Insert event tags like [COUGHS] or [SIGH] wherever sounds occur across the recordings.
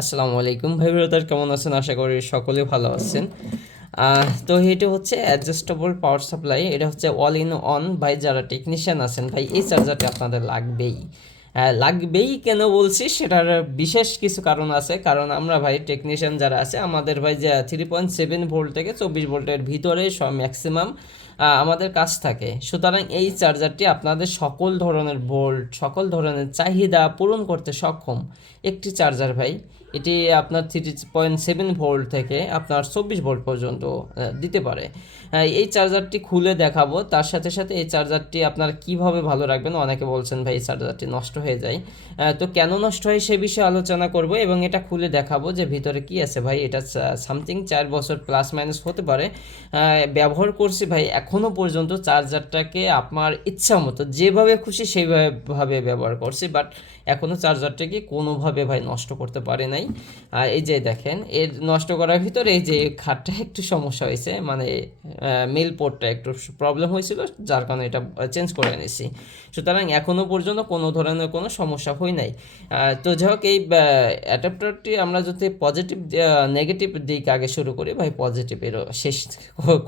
আসসালামু আলাইকুম। ভাই ব্রাদার কেমন আছেন? আশা করি সকলে ভালো আছেন। তো এটা হচ্ছে অ্যাডজাস্টেবল পাওয়ার সাপ্লাই এটা হচ্ছে অল ইন অন ভাই যারা টেকনিশিয়ান আছেন ভাই এই চার্জারটি আপনাদের লাগবেই। আহ, লাগবেই কেন বলছি? সেটার বিশেষ কিছু কারণ আছে। কারণ আমরা ভাই টেকনিশিয়ান যারা আছে আমাদের ভাই যে থ্রি পয়েন্ট সেভেন ভোল্ট থেকে চব্বিশ ভোল্টের ভিতরে সব ম্যাক্সিমাম আমাদের কাজ থাকে। সুতরাং এই চার্জারটি আপনাদের সকল ধরনের ভোল্ট সকল ধরনের চাহিদা পূরণ করতে সক্ষম একটি চার্জার ভাই। এটি আপনার থ্রি পয়েন্ট সেভেন ভোল্ট থেকে আপনার চব্বিশ ভোল্ট পর্যন্ত দিতে পারে। এই চার্জারটি খুলে দেখাবো। তার সাথে সাথে এই চার্জারটি আপনার কীভাবে ভালো রাখবেন? অনেকে বলছেন, ভাই, এই চার্জারটি নষ্ট হয়ে যায়। তো কেন নষ্ট হয় সে বিষয়ে আলোচনা করব এবং এটা খুলে দেখাবো যে ভিতরে কি আছে। ভাই, এটা সামথিং চার বছর প্লাস মাইনাস হতে পারে। ব্যবহার করছি, ভাই এখনও পর্যন্ত চার্জারটাকে আপনার ইচ্ছা মতো যেভাবে খুশি সেইভাবে ভাবে ব্যবহার করছি বাট এখনও চার্জারটাকে কোনোভাবে, ভাই, নষ্ট করতে পারে নাই। আর এই যে দেখেন, এর নষ্ট করার ভিতরে এই যে খাটটা একটু সমস্যা হয়েছে মানে মেল পোর্টটা একটু প্রবলেম হয়েছিল, যার কারণে এটা চেঞ্জ করে নিয়েছি সুতরাং এখনও পর্যন্ত কোনো ধরনের কোনো সমস্যা হয় নাই। তো যাই হোক, এই অ্যাডাপ্টারটি আমরা যদি পজিটিভ নেগেটিভ দিক আগে শুরু করি, ভাই পজিটিভেরও শেষ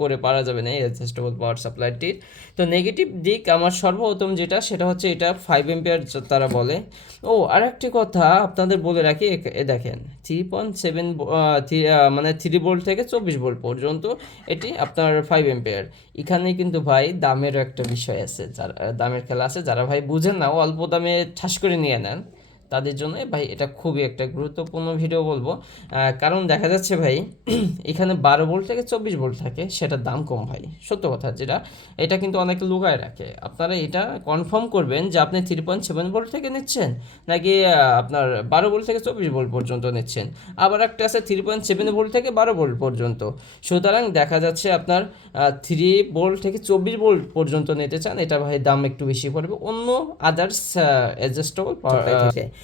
করে পারা যাবে না এই অ্যাডজাস্টেবল পাওয়ার সাপ্লাইটির তো নেগেটিভ দিক আমার সর্বপ্রথম যেটা, সেটা হচ্ছে এটা ফাইভ এম্পিয়ার তারা বলে। ও আর একটি কথা আপনাদের বলে রাখি, এ দেখেন থ্রি পয়েন্ট সেভেন মানে থ্রি ভোল্ট থেকে চব্বিশ ভোল্ট পর্যন্ত এটি আপনার ফাইভ এম্পেয়ার এখানে কিন্তু ভাই দামেরও একটা বিষয় আছে, যারা, দামের খেলা আছে, যারা ভাই বুঝেন না, অল্প দামে ঠাস করে নিয়ে নেন। তাদের জন্য। ভাই এটা খুবই একটা গুরুত্বপূর্ণ ভিডিও বলব। কারণ দেখা যাচ্ছে ভাই [CLEARS THROAT] এখানে বারো ভোল্ট থেকে চব্বিশ ভোল্ট থাকে সেটার দাম কম ভাই। সত্য কথা যেটা এটা কিন্তু অনেকে লুকায় রাখে। আপনারা এটা কনফার্ম করবেন যে আপনি থ্রি পয়েন্ট সেভেন ভোল্ট থেকে নিচ্ছেন নাকি আপনার বারো ভোল্ট থেকে চব্বিশ ভোল্ট পর্যন্ত নিচ্ছেন। আবার একটা আছে থ্রি পয়েন্ট সেভেন ভোল্ট থেকে বারো ভোল্ট পর্যন্ত। সুতরাং দেখা যাচ্ছে আপনার থ্রি ভোল্ট থেকে চব্বিশ ভোল্ট পর্যন্ত নিতে চান এটা ভাই দাম একটু বেশি পড়বে। অন্য আদার্স অ্যাডজাস্টেবল আহ,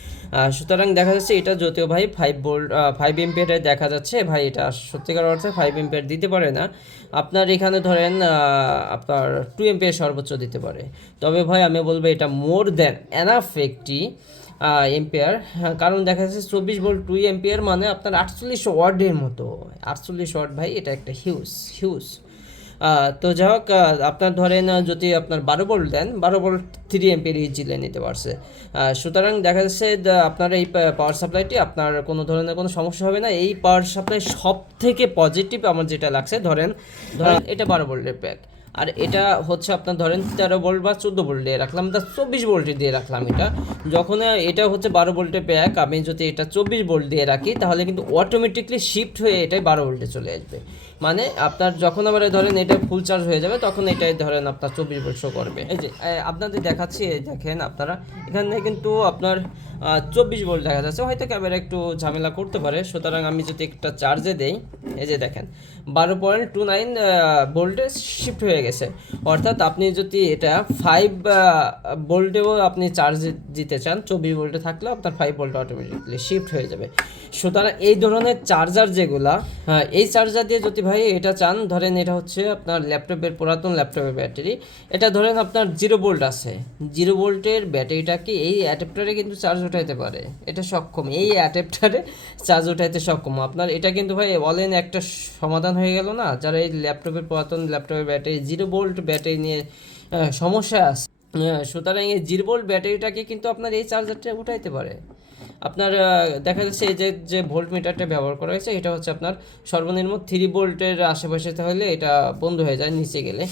সুতরাং দেখা যাচ্ছে এটা যদিও ভাই ফাইভ ভোল্ট ফাইভ এম্পিয়ারে দেখা যাচ্ছে, ভাই এটা সত্যিকার অর্থে ফাইভ এম্পিয়ার দিতে পারে না। আপনার এখানে ধরেন আপনার টু এম্পিয়ার সর্বোচ্চ দিতে পারে। তবে ভাই আমি বলব এটা মোর দ্যান এনাফ একটি এম্পিয়ার কারণ দেখা যাচ্ছে চব্বিশ ভোল্ট টু এম্পিয়ার মানে আপনার আটচল্লিশ ওয়ার্ডের মতো। আটচল্লিশ ওয়ার্ড ভাই এটা একটা হিউজ হিউজ তো যাই হোক আপনার ধরেন যদি আপনার বারো ভোল্ট দেন, বারো ভোল্ট থ্রি এমপির ইজিলে নিতে পারছে। সুতরাং দেখা যাচ্ছে আপনার এই পাওয়ার সাপ্লাইটি আপনার কোনো ধরনের কোনো সমস্যা হবে না। এই পাওয়ার সাপ্লাই সব থেকে পজিটিভ আমার যেটা লাগছে, ধরেন ধরেন, এটা বারো ভোল্টের প্যাক আর এটা হচ্ছে আপনার ধরেন তেরো ভোল্ট বা চোদ্দ ভোল্ট দিয়ে রাখলাম, তা চব্বিশ ভোল্টে দিয়ে রাখলাম এটা। যখন এটা হচ্ছে বারো ভোল্টের প্যাক আমি যদি এটা চব্বিশ ভোল্ট দিয়ে রাখি, তাহলে কিন্তু অটোমেটিকলি শিফট হয়ে এটাই বারো ভোল্টে চলে আসবে। মানে আপনার যখন আবার ধরেন এটা ফুল চার্জ হয়ে যাবে, তখন এটাই ধরেন আপনার চব্বিশ ভোল্ট শো করবে। এই যে আপনাদের দেখাচ্ছি দেখেন আপনারা। এখানে কিন্তু আপনার চব্বিশ ভোল্ট দেখা যাচ্ছে। হয়তো ক্যামেরা একটু ঝামেলা করতে পারে। সুতরাং আমি যদি একটা চার্জে দেই এই যে দেখেন বারো পয়েন্ট টু নাইন ভোল্টে শিফট হয়ে গেছে। অর্থাৎ আপনি যদি এটা ফাইভ ভোল্টেও আপনি চার্জ দিতে চান চব্বিশ ভোল্টে থাকলে আপনার ফাইভ ভোল্ট অটোমেটিকলি শিফট হয়ে যাবে। সুতরাং এই ধরনের চার্জার যেগুলা হ্যাঁ, এই চার্জার দিয়ে যদি ভাই এটা চান ধরেন এটা হচ্ছে আপনার ল্যাপটপের পুরাতন ল্যাপটপের ব্যাটারি। এটা ধরেন আপনার জিরো ভোল্ট আছে। জিরো ভোল্টের ব্যাটারিটাকে এই অ্যাডাপ্টারে কিন্তু চার্জ উঠাইতে পারে। এটা সক্ষম। এই অ্যাডাপ্টারে চার্জ উঠাইতে সক্ষম। আপনার এটা কিন্তু ভাই বলেন একটা সমাধান হয়ে গেল না? যারা এই ল্যাপটপের পুরাতন ল্যাপটপের ব্যাটারি জিরো বোল্ট ব্যাটারি নিয়ে সমস্যা আছে সুতরাং এই জিরো বোল্ট ব্যাটারিটাকে কিন্তু আপনার এই চার্জারটা উঠাইতে পারে। আপনার দেখা যাচ্ছে এই যে যে ভোল্ট মিটারটা ব্যবহার করা হয়েছে, এটা হচ্ছে আপনার সর্বনিম্ন থ্রি ভোল্টের আশেপাশে তাহলে এটা বন্ধ হয়ে যায় নিচে গেলে।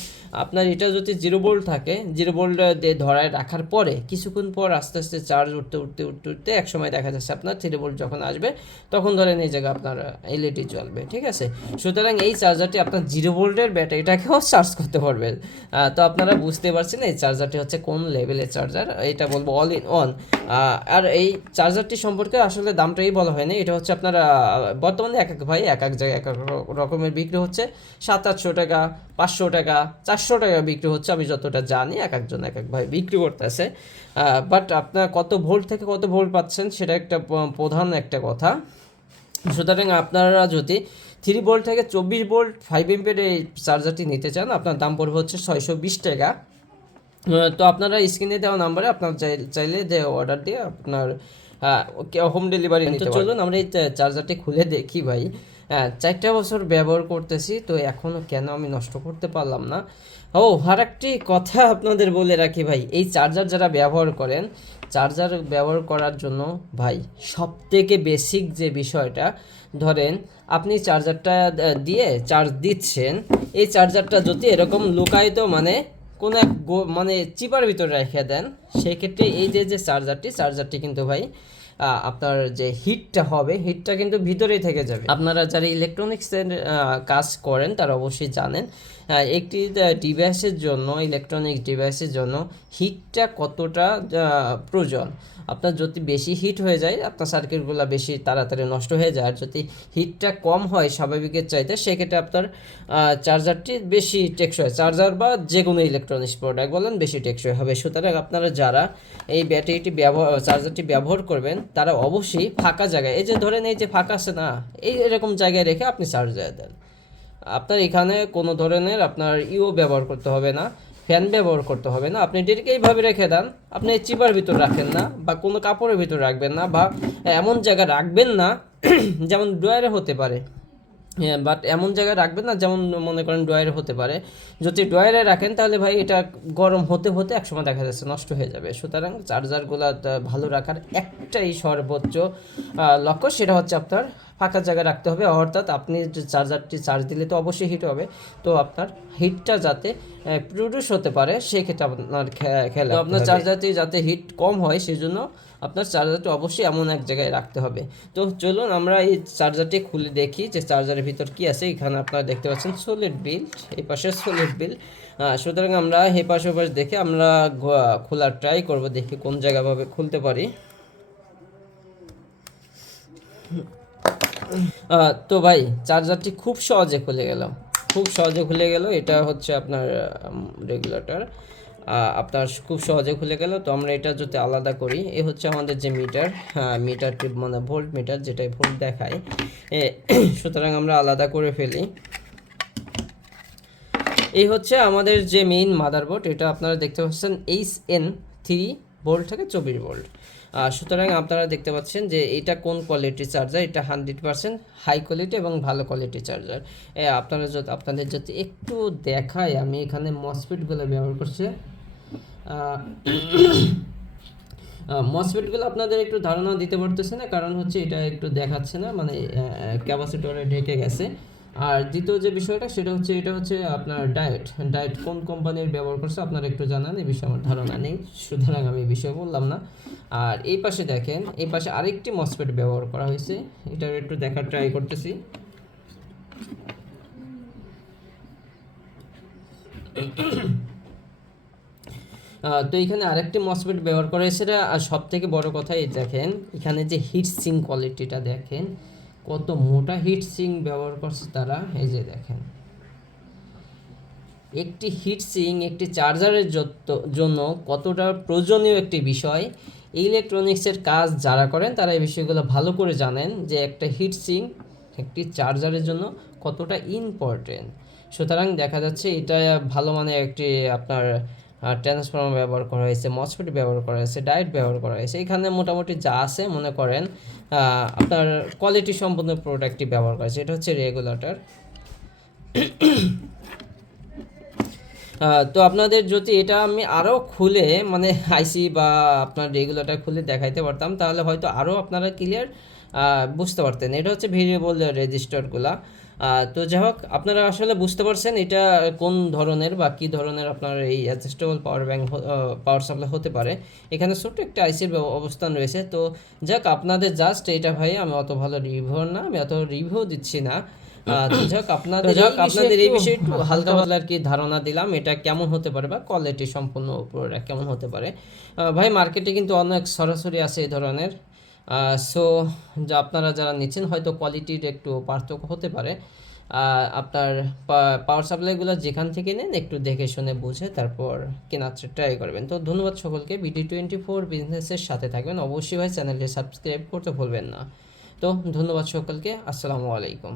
আপনার এটা যদি জিরো ভোল্ট থাকে জিরো ভোল্ট দিয়ে ধরায় রাখার পরে কিছুক্ষণ পর আস্তে আস্তে চার্জ উঠতে উঠতে উঠতে উঠতে একসময় দেখা যাচ্ছে আপনার থ্রি ভোল্ট যখন আসবে, তখন ধরেন এই জায়গায় আপনার এলইডি জ্বলবে, ঠিক আছে? সুতরাং এই চার্জারটি আপনার জিরো ভোল্টের ব্যাটারিটাকেও চার্জ করতে পারবেন তো আপনারা বুঝতে পারছেন এই চার্জারটি হচ্ছে কোন লেভেলের চার্জার এটা বলব অল ইন অন আর এই চার্জারটি সম্পর্কে আসলে দামটাই বলা হয়নি। এটা হচ্ছে আপনার বর্তমানে এক এক ভাই, এক এক জায়গায় এক এক রকমের বিক্রি হচ্ছে। সাত, আটশো টাকা, পাঁচশো টাকা, চারশো টাকা বিক্রি হচ্ছে। আমি যতটা জানি এক একজন এক এক ভাই বিক্রি করতেছে। বাট আপনার কত ভোল্ট থেকে কত ভোল্ট পাচ্ছেন সেটা একটা প্রধান একটা কথা। সুতরাং আপনারা যদি থ্রি ভোল্ট থেকে চব্বিশ ভোল্ট ফাইভ এমপের এই চার্জারটি নিতে চান, আপনার দাম পড়বে হচ্ছে ছয়শো বিশ টাকা। তো আপনারা স্ক্রিনে দেওয়া নাম্বারে আপনার চাই- চাইলে যে অর্ডার দিয়ে আপনার হোম ডেলিভারি নিতে চলুন আমরা এই চার্জারটি খুলে দেখি ভাই। হ্যাঁ চারটা বছর ব্যবহার করতেছি তো এখনও কেন আমি নষ্ট করতে পারলাম না। ও আর একটি কথা আপনাদের বলে রাখি ভাই এই চার্জার যারা ব্যবহার করেন চার্জার ব্যবহার করার জন্য ভাই সব থেকে বেসিক যে বিষয়টা ধরেন আপনি চার্জারটা দিয়ে চার্জ দিচ্ছেন এই চার্জারটা যদি এরকম লুকায়িত মানে কোনো এক মানে চিপার ভিতরে রেখে দেন। সেক্ষেত্রে এই যে যে চার্জারটি চার্জারটি কিন্তু ভাই আপনার যে হিটটা হবে, হিটটা কিন্তু ভিতরেই থেকে যাবে। আপনারা যারা ইলেকট্রনিক্সের কাজ করেন, তারা অবশ্যই জানেন একটি ডিভাইসের জন্য ইলেকট্রনিক্স ডিভাইসের জন্য হিটটা কতটা প্রয়োজন। আপনার যদি বেশি হিট হয়ে যায়, আপনার সার্কিটগুলো বেশি তাড়াতাড়ি নষ্ট হয়ে যায়। আর যদি হিটটা কম হয় স্বাভাবিকের চাইতে, সেক্ষেত্রে আপনার চার্জারটি বেশি টেকসই চার্জার বা যে কোনো ইলেকট্রনিক্স প্রোডাক্ট বলেন বেশি টেকসই হবে। সুতরাং আপনারা যারা এই ব্যাটারিটি ব্যবহার চার্জারটি ব্যবহার করবেন, তারা অবশ্যই ফাঁকা জায়গায়, এই যে ধরেন এই যে ফাঁকা আছে না, এই এরকম জায়গায় রেখে আপনি চার্জার দেন। আপনার এখানে কোনো ধরনের আপনার ইও ব্যবহার করতে হবে না। ফ্যান ব্যবহার করতে হবে না। আপনি এটিকে এইভাবে রেখে দেন, আপনি চিপার ভিতর রাখেন না বা কোনো কাপড়ের ভিতর রাখবেন না বা এমন জায়গা রাখবেন না, [CLEARS THROAT] যেমন ড্রয়ারে হতে পারে। বাট এমন জায়গায় রাখবেন না যেমন মনে করেন ড্রয়ারে হতে পারে। যদি ড্রয়ারে রাখেন তাহলে ভাই এটা গরম হতে হতে একসময় দেখা যাচ্ছে নষ্ট হয়ে যাবে। সুতরাং চার্জারগুলো ভালো রাখার একটাই সর্বোচ্চ লক্ষ্য সেটা হচ্ছে আপনার ফাঁকা জায়গায় রাখতে হবে। অর্থাৎ আপনি যে চার্জারটি চার্জ দিলে তো অবশ্যই হিট হবে। তো আপনার হিটটা যাতে প্রডিউস হতে পারে সেক্ষেত্রে আপনার খেয়াল আপনার চার্জারটি যাতে হিট কম হয় সেজন্য আপনার চার্জারটি অবশ্যই এমন এক জায়গায় রাখতে হবে। তো চলুন আমরা এই চার্জারটি খুলে দেখি যে চার্জারের ভিতর কি আছে। এখানে আপনারা দেখতে পাচ্ছেন সলিড বিল এই পাশে সলিড বিল সুতরাং আমরা এই পাশে ওপাশ দেখে আমরা খোলার ট্রাই করব, দেখি কোন জায়গাভাবে খুলতে পারি। তো ভাই, চার্জারটি খুব সহজে খুলে গেল। খুব সহজে খুলে গেল, এটা হচ্ছে আপনার রেগুলেটর আপনার খুব সহজে খুলে গেল। তো আমরা এটা যদি আলাদা করি, এ হচ্ছে আমাদের যে মিটার মিটারটি মানে ভোল্ট মিটার, যেটাই ভোল্ট দেখায়। [CLEARS THROAT] সুতরাং আমরা আলাদা করে ফেলি। এই হচ্ছে আমাদের যে মেইন মাদারবোর্ড এটা আপনারা দেখতে পাচ্ছেন এইচ এন থ্রি ভোল্ট থেকে চব্বিশ ভোল্ট সুতরাং আপনারা দেখতে পাচ্ছেন যে এটা কোন কোয়ালিটির চার্জার এটা হান্ড্রেড পার্সেন্ট হাই কোয়ালিটি এবং ভালো কোয়ালিটির চার্জার আপনারা যদি আপনাদের যদি একটু দেখায়, আমি এখানে মসফিটগুলো ব্যবহার করছি। মসফিটগুলো [COUGHS] আপনাদের একটু ধারণা দিতে পারতেছে না, কারণ হচ্ছে এটা একটু দেখাচ্ছে না মানে ক্যাপাসিটরে ঢেকে গেছে। আর দ্বিতীয় যে বিষয়টা, সেটা হচ্ছে, এটা হচ্ছে আপনার ডায়েট ডায়েট কোন কোম্পানির ব্যবহার করছে, আপনারা একটু জানান, এই বিষয়ে আমার ধারণা নেই, সুতরাং আমি এই বিষয়ে বললাম না। আর এই পাশে দেখেন, এই পাশে আরেকটি মসফেট ব্যবহার করা হয়েছে এটার একটু দেখার ট্রাই করতেছি। তো এখানে আরেকটি মসফেট ব্যবহার করা হয়েছে আর সব থেকে বড় কথা এই দেখেন, এখানে যে হিট সিং কোয়ালিটিটা দেখেন কত মোটা হিট সিং ব্যবহার করছে তারা, এই যে দেখেন। একটি হিট সিং, একটি চার্জারের জন্য কতটা প্রয়োজনীয় একটি বিষয়, ইলেকট্রনিক্সের কাজ যারা করেন তারা এই বিষয়গুলো ভালো করে জানেন যে একটা হিট সিং, একটি চার্জারের জন্য কতটা ইম্পর্টেন্ট সুতরাং দেখা যাচ্ছে এটা ভালো মানে একটি আপনার ট্রান্সফর্মার ব্যবহার করা হয়েছে মসফেট ব্যবহার করা হয়েছে ডায়েট ব্যবহার করা হয়েছে। এখানে মোটামুটি যা আছে, মনে করেন আপনার কোয়ালিটি সম্পন্ন প্রোডাক্টটি ব্যবহার করা হয়েছে। এটা হচ্ছে রেগুলেটর তো আপনাদের যদি এটা আমি আরও খুলে মানে আইসি বা আপনার রেগুলেটর খুলে দেখাইতে পারতাম, তাহলে হয়তো আরও আপনারা ক্লিয়ার বুঝতে পারতেন। এটা হচ্ছে ভেরিয়েবল রেজিস্টারগুলা তো যাই হোক আপনারা আসলে বুঝতে পারছেন এটা কোন ধরনের বা কী ধরনের আপনার এই adjustable power bank power supply হতে পারে। এখানে ছোট্ট একটা আইসির অবস্থান রয়েছে। তো যাক আপনাদের জাস্ট এটা ভাই আমি অত ভালো রিভিউ না আমি অত রিভিউ দিচ্ছি না। যাক আপনাদের যাক আপনাদের এই বিষয়ে একটু হালকা পাতলা আর কি ধারণা দিলাম এটা কেমন হতে পারে বা কোয়ালিটি সম্পূর্ণ প্রোডাক্ট কেমন হতে পারে। ভাই মার্কেটে কিন্তু অনেক সরাসরি আছে এই ধরনের। সো যা আপনারা যারা নিচ্ছেন, হয়তো কোয়ালিটির একটু পার্থক্য হতে পারে। আপনার পাওয়ার সাপ্লাইগুলো যেখান থেকে নেন, একটু দেখে শুনে বুঝে তারপর কেনার ট্রাই করবেন। তো ধন্যবাদ সকলকে। বিডি টোয়েন্টি ফোর বিজনেসের সাথে থাকবেন। অবশ্যই ভাই চ্যানেলটি সাবস্ক্রাইব করতে ভুলবেন না। তো ধন্যবাদ সকলকে। আসসালামু আলাইকুম।